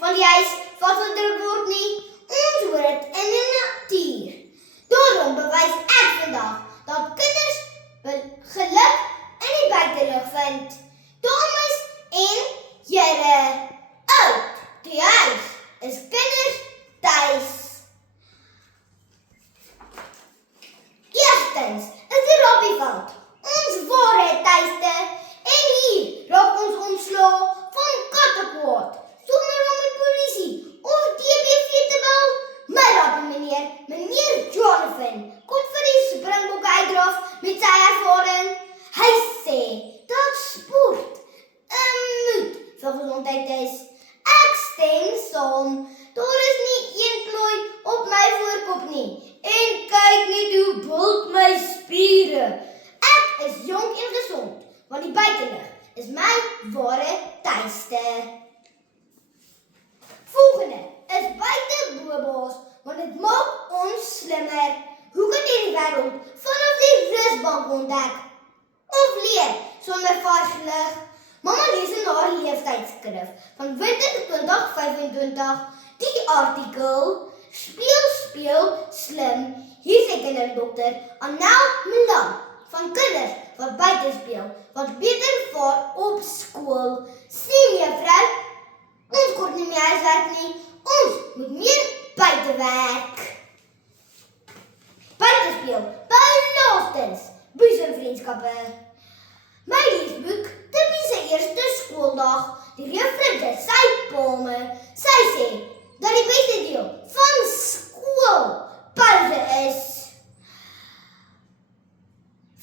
van die huis wat verdruk word nie. Ons hoor dit in die natuur. Daarom bewys ek vandag dat kinders geluk in die buitelug vind. Dames en here, oud die huis is kinders tuis. Eerstens is die Robbieveld ons ware tuiste en hier raak ons ontslae van kattekwaad sonder om die polisie of DBV te bel. My raad meneer Jonathan kom vir die Springbokke uitdraf met sy ervaring. Hy sê dat sport 'n moed vir gesondheid is. Ek stem saam. Daar is nie een plooi op my voorkop nie. En kyk net hoe bult my spiere. Ek is jonk en gesond, want die buitelug is my ware tuiste. Volgende is buiteboba's, want dit maak ons slimmer. Hoe kan jy die wêreld vanaf die rusbank ontdek? Of leer sonder varslig? Mamma lees in haar leeftydskrif van winter 2025 die artikel Speel slim. Hier sê kinderdokter Anel Milan van kinders wat buite speel, wat beter vaar op skool. Sien juffrou, ons kort nie meer huiswerk nie, ons moet meer buite werk. Buite speel, beloftes, boesemvriendskappe. My leesboek, Tippie se eerste skooldag, die juffrou sy palme. Sy sê dat die beste deel van skool pauze is.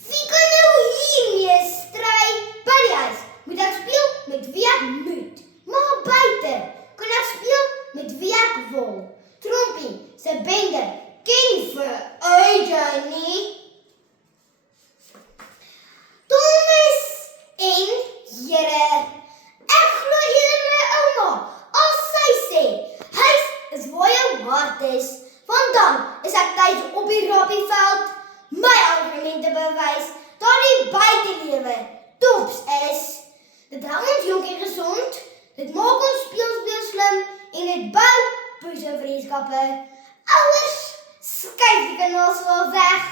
Wie kan nou hiermee stry? By die huis moet ek speel met wie ek moet, maar buite kan ek speel met wie ek wil. Trompie se bende ken nie vir AJ nie. Dames en here, ek glo eerder my ouma as sy sê, huis is waar jou hart is, want dan is ek tuis op die Robbieveld. My argumente bewys dat die buitelewe tops is. Dit hou ons jonk en gesond, dit maak ons speel slim en dit bou boesemvriendskappe. Ouers, skuif die kinders wel weg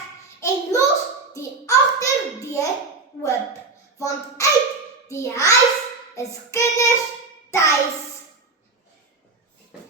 en los die agterdeur oop, want uit die huis is kinders tuis.